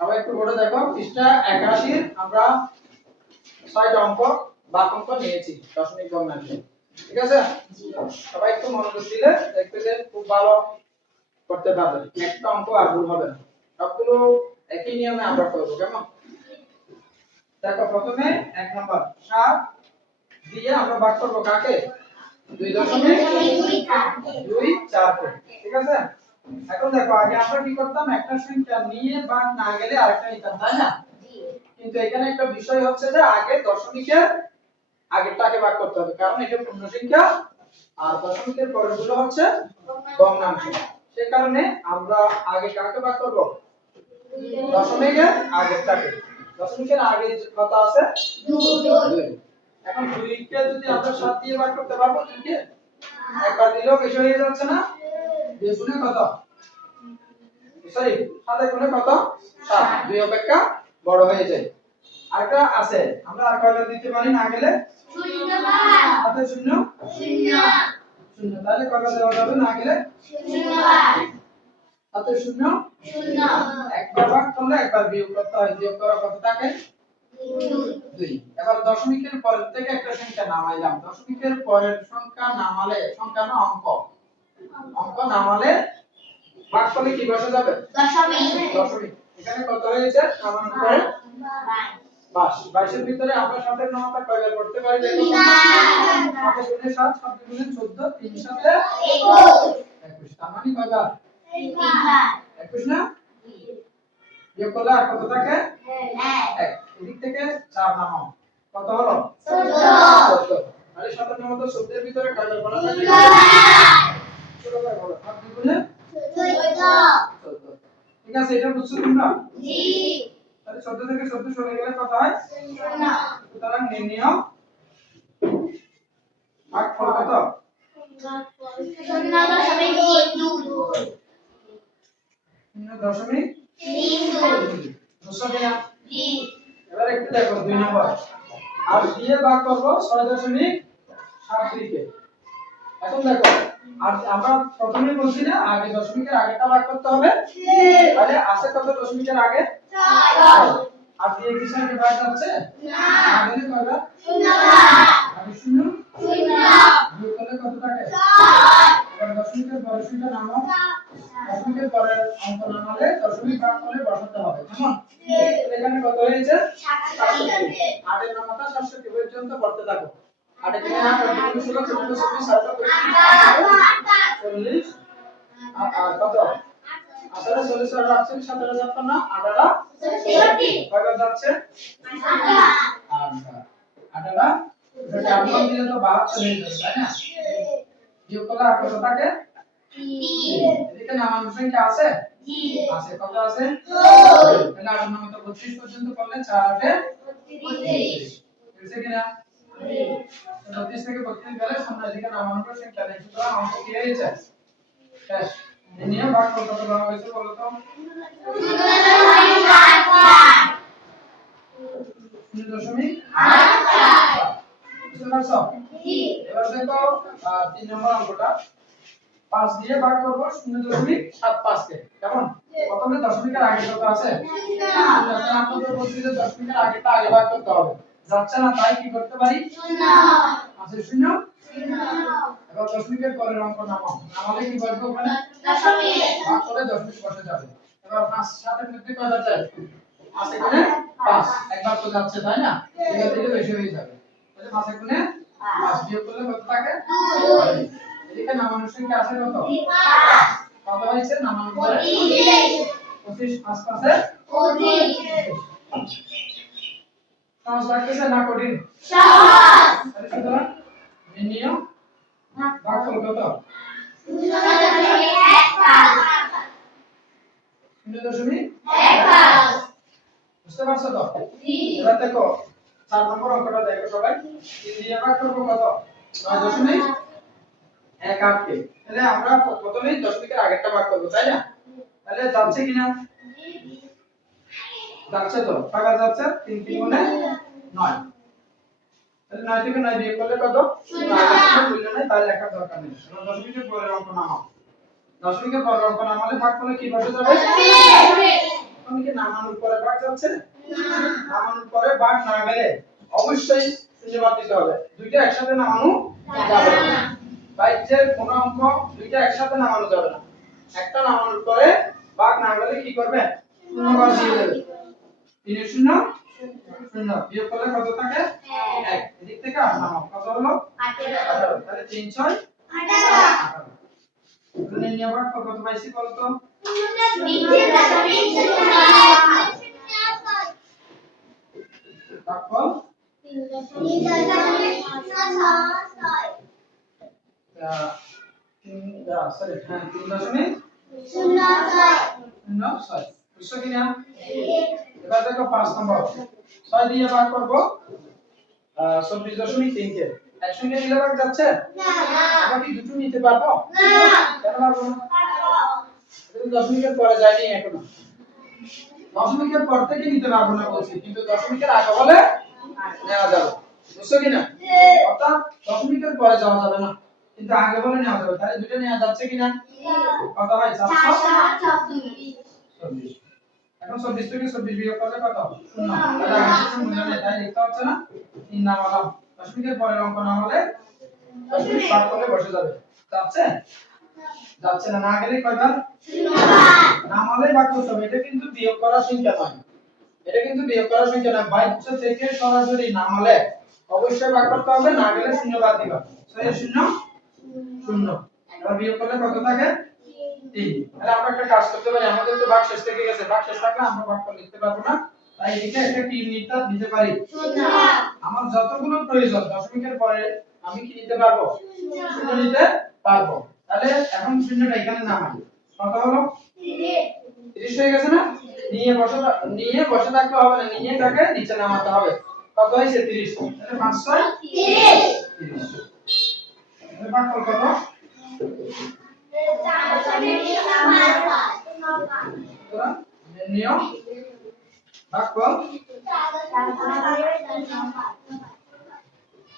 সবাই একটু বোর্ডে দেখো, পৃষ্ঠা 81 আমরা 6টা অঙ্ক বাক অঙ্ক নিয়েছি দশমিক ভগ্নাংশে। ঠিক আছে, সবাই একটু মনোযোগ দিলে দেখবে যে খুব ভালো করতে পারবে, একটা অঙ্ক আর ভুল হবে না, সবগুলো একই নিয়মে আমরা করব। কেমন? দেখো প্রথমে 1 নাম্বার 7 দিয়ে আমরা ভাগ করব কাকে? 2.24 কে। ঠিক আছে, এখন দেখো আগে আমরা কি করতাম, একটা সংখ্যা নিয়ে ভাগ না গেলে আরেকটা নিতাম, তাই না? কিন্তু এখানে একটা বিষয় হচ্ছে যে আগে দশমিকের আগেরটাকে ভাগ করতে হবে, কারণ এটা পূর্ণ সংখ্যা আর দশমিকের পরেরগুলো হচ্ছে ভগ্নাংশ। সেই কারণে আমরা আগে কাকে ভাগ করব? দশমিকের আগেরটাকে। দশমিকের আগে কত আছে? 2। এখন 2 কে যদি আমরা 7 দিয়ে ভাগ করতে পারবো, 2 কে একবার দিলেও বেশি হয়ে যাচ্ছে না? 2 গুণে কত? সরি, 7 গুণে কত? 7। 2 অপেক্ষা বড় হয়ে যায়। আরেকটা আছে, আমরা আর কয়টা দিতে পারি না গেলে? 0 বার। হাতে 0 0 0, তাহলে কয়টা দেওয়া যাবে না গেলে? 0 বার। হাতে 0 0, একবার ভাগ করলে একবার বিয়োগ করতে হয়, বিয়োগ করা কত থাকে? 2। এবার দশমিকের পরের থেকে একটা সংখ্যা নামাইলাম, দশমিকের পরের সংখ্যা নামালে, সংখ্যা না অঙ্ক, অঙ্ক নামালে ভাগ করলে কি বসে যাবে? দশমিক। দশমিক। এখানে কত হয়েছে নামানোর পরে? 22। 22 এর ভিতরে আমরা 7 এর নামটা কয়বার করতে পারি দেখো? 7 গুণে 7, 7 গুণে 14, 3 7 21। 21, তার মানে কয়বার? 21 না? বিয়োগ করলে আর কত থাকে? 1। এদিক থেকে 4 নামাও, কত হলো? 14। তাহলে 7 এর নামটা 14 এর ভিতরে কয়বার বলা থাকে? 14 বার বলো। 7 গুণে 14। ঠিক আছে, এটা বুঝছো তোমরা? জি। তাহলে 14 থেকে 14 সরে গেলে কত হয়? 0। সুতরাং নির্ণয় ভাগফল কত? 0.32। বুঝছো কিনা? জি। এবার একটু দেখো 2 নম্বর, আর দিয়ে ভাগ করব 6.73 কে। এখন দেখো, আর আমরা প্রথমে বলছি না আগে দশমিকের আগেটা ভাগ করতে হবে, তাহলে আছে কত দশমিকের আগে? 6। আর দিয়ে কি সঙ্গে ভাগ যাচ্ছে না, আগে কয়বার? 0 বার। আগে 0 0, বিয়োগ করলে কত থাকে? 6। এবার দশমিকের পরের সংখ্যা নামাও, দশমিকের পরের অঙ্ক নামালে দশমিক ভাগ করলে বসাতে হবে। কেমন? এখানে কত হয়েছে? 67। 8 এর নামাটা 67 পর্যন্ত পড়তে থাকো। 8 এর 8 আর 2 16, 14 24 আর 40 আর কত? আসলে 40 আর 48 17 যাচ্ছে না, 18 64 কয়বার যাচ্ছে? 18 18 এটা আমরা দিলে তো 72 হয়ে যাবে, তাই না? বিয়োগ করলে আর কত থাকে? 3। এদিকে নামানোর সংখ্যা আছে? জি আছে। কত আছে? 2। তাহলে 8 নামে তো 32 পর্যন্ত করলে 4 8 32 বুঝছে কিনা? জি। 32 থেকে 32 গেলে সামনে এদিকে নামানোর সংখ্যা নেই, সুতরাং অঙ্ক কি হয়েছে? শেষ। এই নিয়ে ভাগ কত দেওয়া হয়েছে বলো তো? 0.84। বুঝতে পারছো? জি। এবার দেখো 3 নম্বর অঙ্কটা, 5 দিয়ে ভাগ করব 0.75 কে। কেমন? প্রথমে দশমিকের আগে কত আছে? না, আপনাদের বলছি যে দশমিকের আগেটা আগে ভাগ করতে হবে, যাচ্ছে না, তাই কি করতে পারি? 0 আছে 0 0। এবার দশমিকের পরের অঙ্ক নামাও, নামালে কি বসবে ওখানে? দশমিক। ভাগ করে দশমিক বসে যাবে। এবার 5 7 এর মধ্যে কত যায়? আছে কোণে 5, একবার তো যাচ্ছে, তাই না? এর থেকে বেশি হয়ে যাবে, তাহলে 5 এর কোণে 5 বিয়োগ করলে কত থাকে? 2। এদিকে নামানোর সংখ্যা আছে কত? 5। কত হয়েছে নামানোর পরে? 25। 5 5 এ 25। সহজ লাগতেছে না কঠিন? সহজ। তাহলে সুতরাং নির্ণয় ভাগফল কত? 0.15। বুঝতে পারছো তো? জি। এবার দেখো 4 নম্বর অঙ্কটা দেখো সবাই, 3 দিয়ে ভাগ করব কত? 9.18 কে। তাহলে আমরা প্রথমেই দশমিকের আগেরটা ভাগ করব, তাই না? তাহলে যাচ্ছে কিনা? যাচ্ছে তো, টাকা যাচ্ছে 3 3 গুণে 9। তাহলে 9 থেকে 9 বিয়োগ করলে কত? 0 বললে না, তাই লেখার দরকার নেই। এবার দশমিকের পরের অঙ্ক নামাও, দশমিকের পরের অঙ্ক নামালে ভাগ করলে কি বসে যাবে? দশমিক। দশমিকে না নামানোর পরে ভাগ যাচ্ছে নামানোর পরে ভাগ না গেলে অবশ্যই শূন্য বাদ দিতে হবে দুইটা একসাথে নামানো যাবে না বাইরের কোন অঙ্ক দুইটা একসাথে নামানো যাবে না একটা নামানোর পরে ভাগ না গেলে কি করবে শূন্য বাদ দিয়ে দেবে 3 শূন্য শূন্য বিয়োগ করলে কত থাকে 1 এদিক থেকে আর নামাও কত হলো 18 তাহলে 3 6 18 তুমি নিয়ে ভাগ কত পাইছি বলতো ভাগফল 3.06 বুঝছো কিনা এবার দেখো 5 নম্বর 6 দিয়ে ভাগ করব 24.3 কে একসঙ্গে নিলে ভাগ যাচ্ছে না আমরা কি দুটো নিতে পারবো না কেন পারবো না এটা দশমিকের পরে যায়নি এখনো দশমিকের পর থেকে নিতে পারবো না বলছি কিন্তু দশমিকের আগে হলে নেওয়া যাবে বুঝছো কিনা অর্থাৎ দশমিকের পরে যাওয়া যাবে না কিন্তু আগে বলে নেওয়া যাবে তাহলে দুটো নেওয়া যাচ্ছে কিনা কত হয় 424 এখন 24 থেকে 24 বিয়োগ করলে কত শূন্য তাহলে আগে থেকে মূল্য নেই তাই লিখতে হচ্ছে না 3 নামালাম দশমিকের পরের অঙ্ক না হলে দশমিক ভাগ করলে বসে যাবে যাচ্ছে যাচ্ছে না না গেলে কয়বার নামালে ভাগ করতে হবে এটা কিন্তু বিয়োগ করার সংখ্যা নয় এটা কিন্তু বিয়োগ করার সংখ্যা নয় 22 থেকে সরাসরি নামালে অবশ্যই ভাগ করতে হবে না গেলে শূন্য বাদ দিবা 6 শূন্য শূন্য এবার বিয়োগ করলে কত থাকে 3 তাহলে আমরা একটা কাজ করতে পারি আমাদের তো ভাগ শেষ থেকে গেছে ভাগ শেষ থাকলে আমরা ভাগফল লিখতে পারবো না তাই এখানে একটা কি নিতে পারি শূন্য আমার যতগুলো প্রয়োজন দশমিকের পরে আমি কি নিতে পারবো শূন্য নিতে পারবো তাহলে এখন শূন্যটা এখানে নামাই কত হলো 30 হয়ে গেছে না নিয়ে বসে থাকতে হবে না নিয়ে তাকে নিচে নামাতে হবে কত হইছে 30 তাহলে 530 এর ভাগফল কত নিয়ম ভাগফল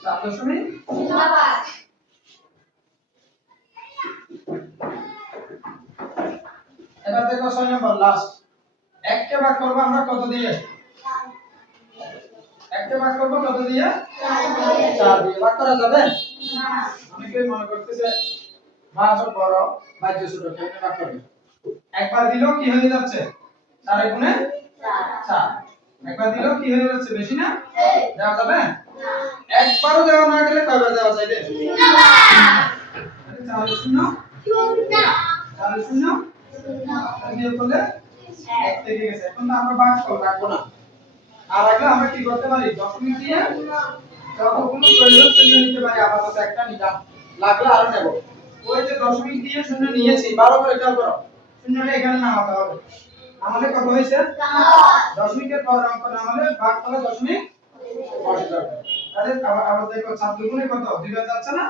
4.05 এবার দেখো 6 নম্বর লাস্ট 1 কে ভাগ করব আমরা কত দিয়ে 1 কে ভাগ করব কত দিয়ে 4 দিয়ে ভাগ করা যাবে না অনেকে মনে করতেছে ভাগ বড় ভাজ্য ছোট কেমনে ভাগ করবে একবার দিলেও কি হয়ে যাচ্ছে 4 গুণে 4 একবার দিলেও কি হয়ে যাচ্ছে বেশি না দেওয়া যাবে না একবারও দেওয়া না গেলে কয়বার দেওয়া যাবে না 4 শূন্য 4 শূন্য বিয়োগ করলে 1 থেকে গেছে এখন তো আমরা ভাগফল রাখবো না আর আগে আমরা কি করতে পারি দশমিক দিয়ে যতগুলো প্রয়োজন শূন্য নিতে পারি আপাতত একটা নিলাম লাগলে আরো নেব ওই যে দশমিক দিয়ে শূন্য নিয়েছি 12 করে খেয়াল করো শূন্যটা এখানে নামাতে হবে আমাদের কত হয়েছে 10 দশমিকের পর অঙ্ক নামালে ভাগফলে দশমিক বসে যাবে তাহলে আবার দেখো 7 দুগুণে কত 2 বার যাচ্ছে না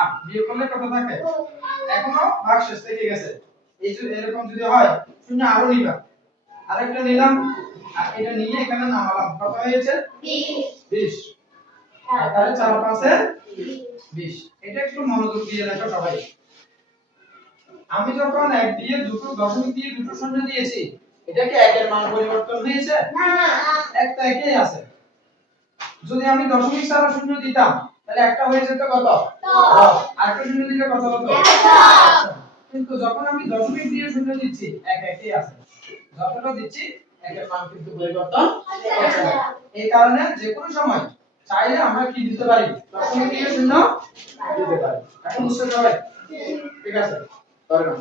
8 বিয়োগ করলে কত থাকে এখনো ভাগ শেষ থেকে গেছে এই যে এরকম যদি হয় শূন্য আরো নিবা আরেকটা নিলাম আর এটা নিয়ে এখানে নামালাম কত হয়েছে 20 তাহলে 4 5 এ 20 এটা একটু মনোযোগ দিয়ে লেখো সবাই আমি যখন 1 দিয়ে দুটো দশমিক দিয়ে দুটো শূন্য দিয়েছি এটা কি 1 এর মান পরিবর্তন হয়েছে না এক তো একই আছে যদি আমি দশমিক ছাড়া শূন্য দিতাম তাহলে একটা হয়ে যেত কত 10 আরেকটা শূন্য দিলে কত হতো 10 কিন্তু যখন আমি দশমিক দিয়ে শূন্য দিচ্ছি এক একই আছে যতটা দিচ্ছি একের মান কিন্তু পরিবর্তন হচ্ছে না এই কারণে যে কোনো সময় চাইলে আমরা কি দিতে পারি দশমিক দিয়ে শূন্য দিতে পারি এখন বুঝতে হবে ঠিক আছে পারবেন